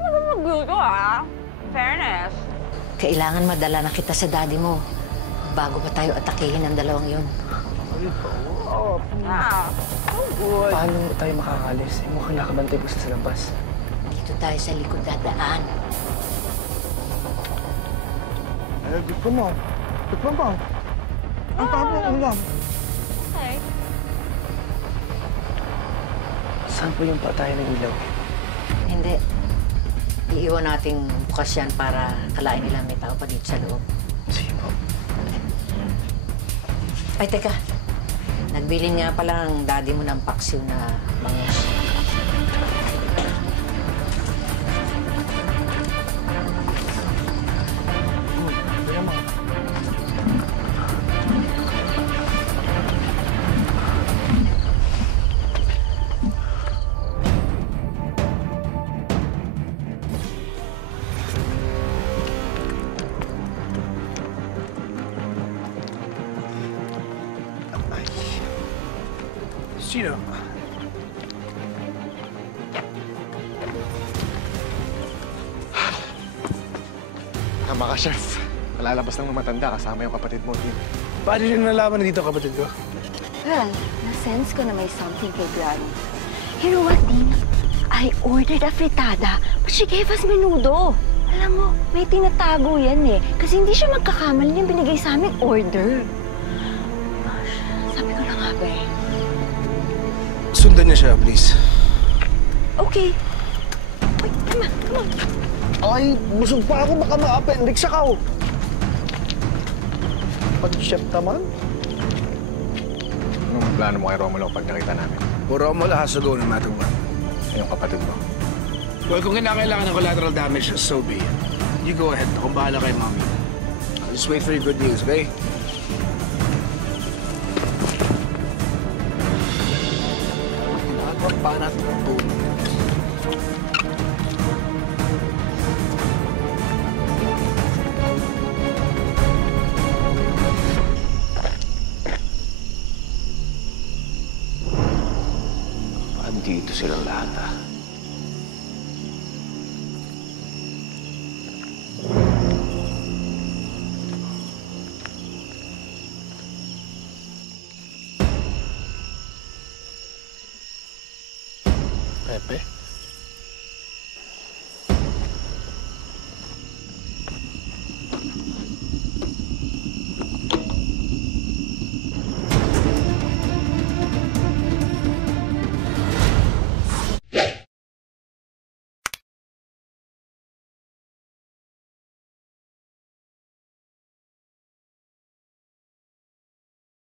mo na magluto, Fairness. Kailangan madala na kita sa daddy mo bago pa tayo atakihin ang dalawang yun. So good. Paano tayo makakalis? Mukhang nakabantay po sa labas. Dito tayo sa likod dadaan. Tikman mo. Tikman mo. Ang tama mo lang. Okay. Saan po yung patay ng ilaw? Hindi. Iiwan nating bukas yan para kalain nila may tao pa dito sa loob. Sige po. Ay, teka. Nagbilin nga pala ang daddy mo ng paksiw na bangus. Sino? Tama ka, Chef. Malalabas lang ng matanda kasama yung kapatid mo. Paano nyo nalaman na dito, kapatid ko? Well, na-sense ko na may something kay Granny. You know what, Dean? I ordered a fritada, but she gave us menudo. Alam mo, may tinatago yan eh. Kasi hindi siya magkakamali yung binigay sa aming order. Gosh, sabi ko na nga ba eh. Sundan niya siya, please. Okay. Uy, come on. Ay, busog pa ako. Baka ma-appendix ako. Pag-chef naman? Anong plano mo kay Romulo pag nakita namin? For Romulo has to go no matter what. Yung kapatid mo. Well, kung kinakailangan ng collateral damage, so be it. You go ahead. Akong bahala kay Mommy. I'll just wait for your good news, okay? Ginagawa pa natin